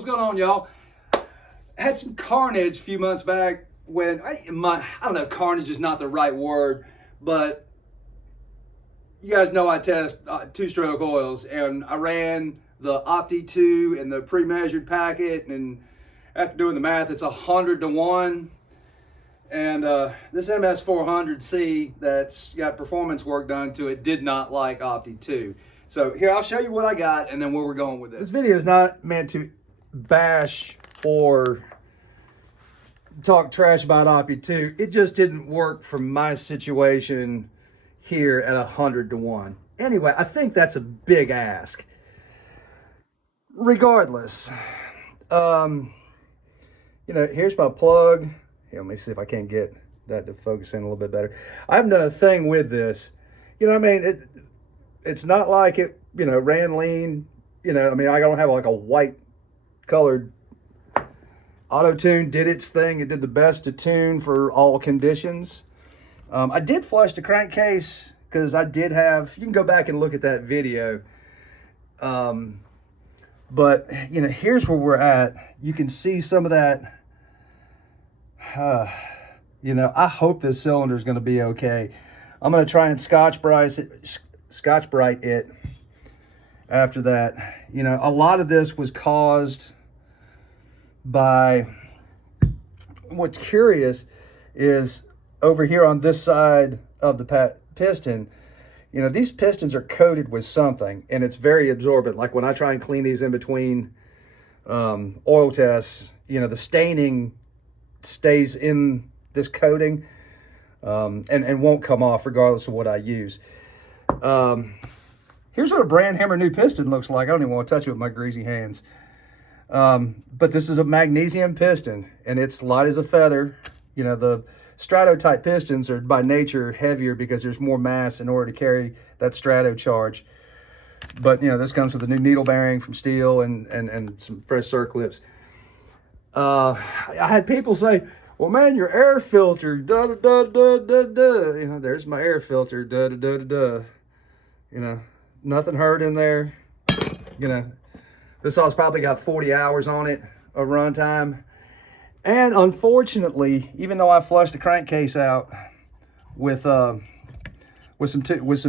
What's going on, y'all? Had some carnage a few months back when I don't know, carnage is not the right word, but you guys know I test two-stroke oils, and I ran the Opti 2 in the pre-measured packet, and after doing the math, it's 100 to 1. And this MS400C that's got performance work done to it did not like Opti 2. So here, I'll show you what I got and then where we're going with this. This video is not meant to bash or talk trash about Opti 2. It just didn't work for my situation here at 100 to 1. Anyway, I think that's a big ask. Regardless, you know, here's my plug. Here, let me see if I can't get that to focus in a little bit better. I haven't done a thing with this. You know what I mean? It's not like it, you know, ran lean. You know, I mean, I don't have like a white colored auto tune. Did its thing. It did the best to tune for all conditions. I did flush the crankcase because I did have, you can go back and look at that video. But, you know, here's where we're at. You can see some of that. You know, I hope this cylinder is going to be okay. I'm going to try and Scotch Brite it after that. You know, a lot of this was caused by, what's curious is over here on this side of the piston, you know, these pistons are coated with something and it's very absorbent. Like when I try and clean these in between oil tests, you know, the staining stays in this coating and won't come off regardless of what I use. Here's what a brand hammer new piston looks like. I don't even want to touch it with my greasy hands. But this is a magnesium piston and it's light as a feather. You know, the strato type pistons are by nature heavier because there's more mass in order to carry that strato charge. But, you know, this comes with a new needle bearing from Steel and some fresh circlips. I had people say, well, man, your air filter, da da da da da da. You know, there's my air filter, da da da da da. You know, nothing heard in there. You know, this saw's probably got 40 hours on it of runtime. And unfortunately, even though I flushed the crankcase out with some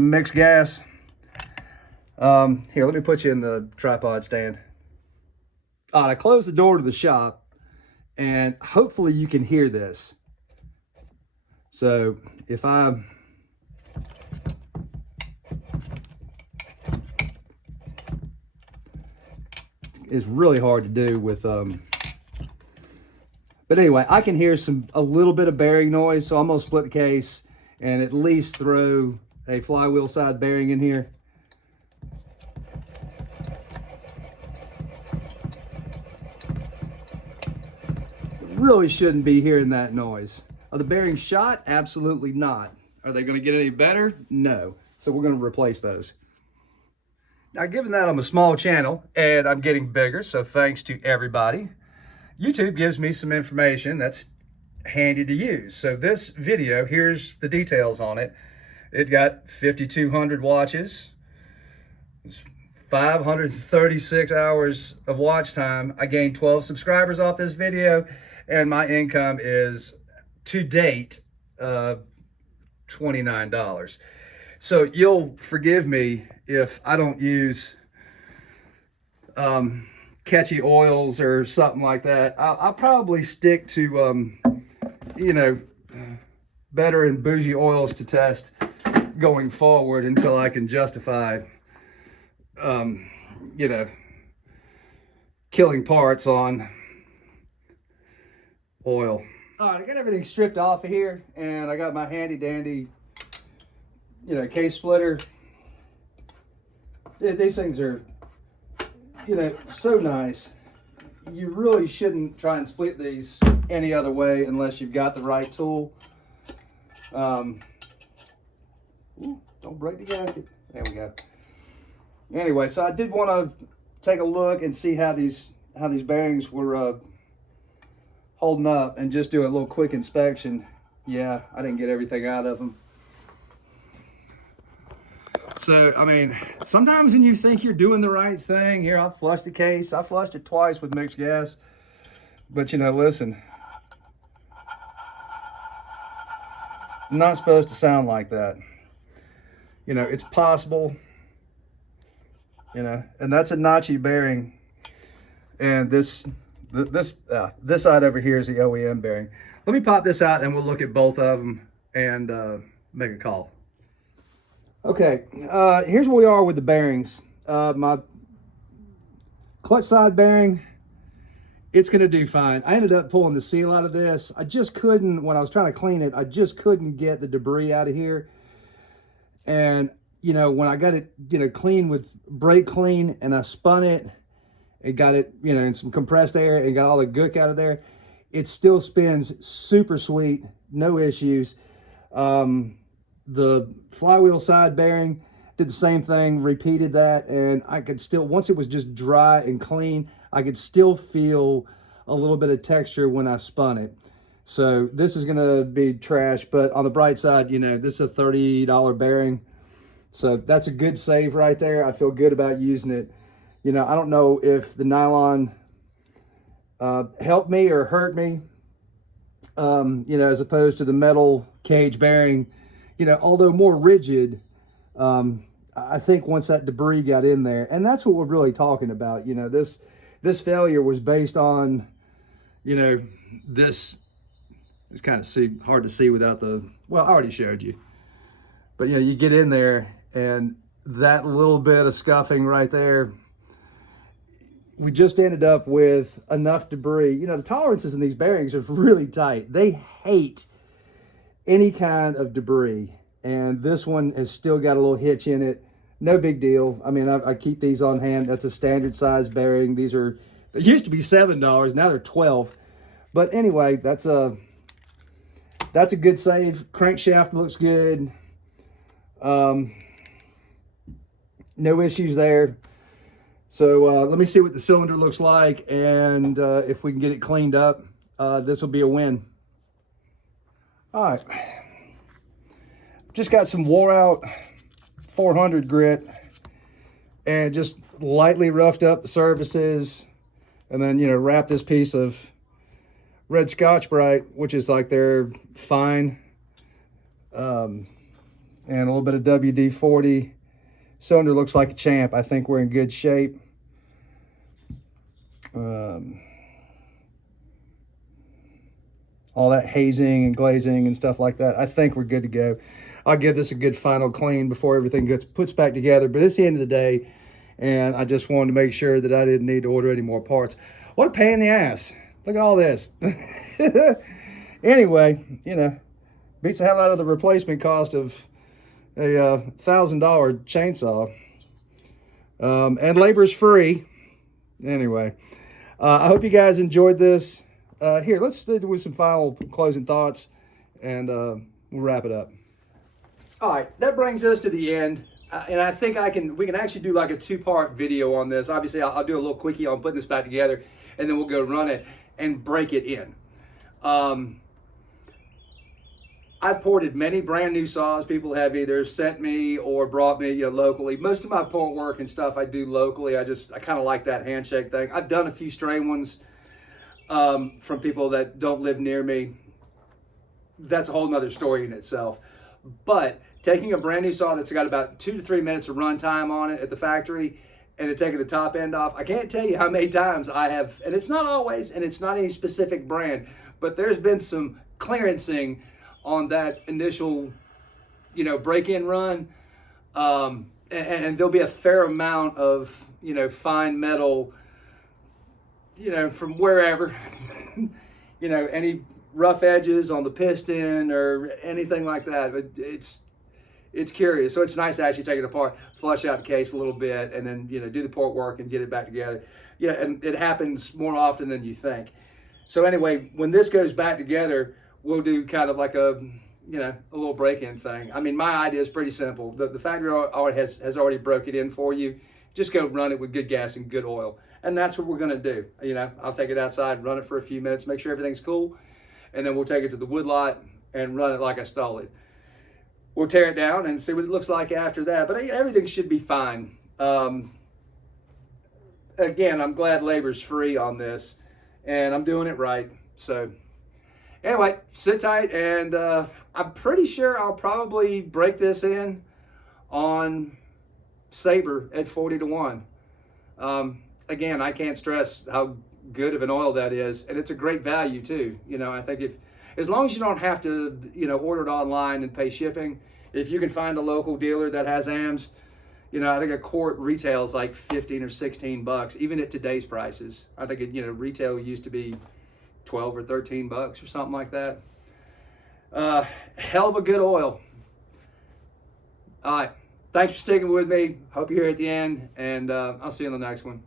mixed gas, here, let me put you in the tripod stand. I closed the door to the shop. And hopefully you can hear this. So if it's really hard to do with, but anyway, I can hear a little bit of bearing noise. So I'm gonna split the case and at least throw a flywheel side bearing in here. Really shouldn't be hearing that noise. Are the bearings shot? Absolutely not. Are they going to get any better? No. So we're going to replace those. Now, given that I'm a small channel and I'm getting bigger, so thanks to everybody, YouTube gives me some information that's handy to use. So this video, here's the details on it. It got 5,200 watches. It's 536 hours of watch time. I gained 12 subscribers off this video. And my income is, to date, $29. So you'll forgive me if I don't use catchy oils or something like that. I'll probably stick to, you know, better and bougie oils to test going forward until I can justify, you know, killing parts on oil. All right, I got everything stripped off of here and I got my handy dandy, you know, case splitter. These things are, you know, so nice. You really shouldn't try and split these any other way unless you've got the right tool. Ooh, don't break the gasket. There we go. Anyway, so I did want to take a look and see how these bearings were holding up and just do a little quick inspection. Yeah, I didn't get everything out of them. So, I mean, sometimes when you think you're doing the right thing, here, I'll flush the case. I flushed it twice with mixed gas. But, you know, listen, not supposed to sound like that. You know, it's possible, you know, and that's a notchy bearing. And this side over here is the OEM bearing. Let me pop this out and we'll look at both of them and make a call. Okay, here's where we are with the bearings. My clutch side bearing, it's gonna do fine. I ended up pulling the seal out of this. I just couldn't, when I was trying to clean it, I just couldn't get the debris out of here. And, you know, when I got it, you know, clean with brake clean and I spun it, it got it, you know, in some compressed air and got all the gook out of there. It still spins super sweet, no issues. The flywheel side bearing did the same thing, repeated that, and I could still, once it was just dry and clean, I could still feel a little bit of texture when I spun it. So this is gonna be trash, but on the bright side, you know, this is a $30 bearing. So that's a good save right there. I feel good about using it. You know, I don't know if the nylon helped me or hurt me, you know, as opposed to the metal cage bearing. You know, although more rigid, I think once that debris got in there, and that's what we're really talking about. You know, this failure was based on, you know, this. It's kind of hard to see without the, well, I already showed you. But, you know, you get in there and that little bit of scuffing right there, we just ended up with enough debris. You know, the tolerances in these bearings are really tight. They hate any kind of debris. And this one has still got a little hitch in it. No big deal. I mean, I keep these on hand. That's a standard size bearing. These are, they used to be $7. Now they're $12. But anyway, that's a good save. Crankshaft looks good. No issues there. So let me see what the cylinder looks like, and if we can get it cleaned up, this will be a win. All right. Just got some wore out 400 grit and just lightly roughed up the surfaces, and then, you know, wrap this piece of red Scotch-Brite, which is like their fine, and a little bit of WD-40. Cylinder looks like a champ. I think we're in good shape. All that hazing and glazing and stuff like that, I think we're good to go. I'll give this a good final clean before everything gets puts back together, but it's the end of the day, and I just wanted to make sure that I didn't need to order any more parts. What a pain in the ass. Look at all this. Anyway, you know, beats the hell out of the replacement cost of a $1,000 chainsaw. And labor's free. Anyway, I hope you guys enjoyed this. Here, let's do with some final closing thoughts, and we'll wrap it up. All right, that brings us to the end. And I think we can actually do like a two-part video on this. Obviously, I'll do a little quickie on putting this back together, and then we'll go run it and break it in. I've ported many brand new saws. People have either sent me or brought me, you know, locally. Most of my port work and stuff I do locally. I kind of like that handshake thing. I've done a few stray ones from people that don't live near me. That's a whole nother story in itself. But taking a brand new saw that's got about 2 to 3 minutes of run time on it at the factory, and then taking the top end off, I can't tell you how many times I have, and it's not always, and it's not any specific brand, but there's been some clearancing on that initial, you know, break-in run, and there'll be a fair amount of, you know, fine metal, you know, from wherever, you know, any rough edges on the piston or anything like that. But it's curious. So it's nice to actually take it apart, flush out the case a little bit, and then, you know, do the port work and get it back together. Yeah, and it happens more often than you think. So anyway, when this goes back together, we'll do kind of like a, you know, a little break-in thing. I mean, my idea is pretty simple. The factory has already broke it in for you. Just go run it with good gas and good oil. And that's what we're gonna do. You know, I'll take it outside, run it for a few minutes, make sure everything's cool, and then we'll take it to the wood lot and run it like I stole it. we'll tear it down and see what it looks like after that. But everything should be fine. Again, I'm glad labor's free on this, and I'm doing it right. So anyway, sit tight, and I'm pretty sure I'll probably break this in on Sabre at 40 to 1. Again, I can't stress how good of an oil that is, and it's a great value too. You know, I think if, as long as you don't have to, you know, order it online and pay shipping, if you can find a local dealer that has AMs, you know, I think a quart retails like 15 or 16 bucks, even at today's prices. I think it, you know, retail used to be 12 or 13 bucks or something like that. Hell of a good oil. All right. Thanks for sticking with me. Hope you're here at the end, and I'll see you on the next one.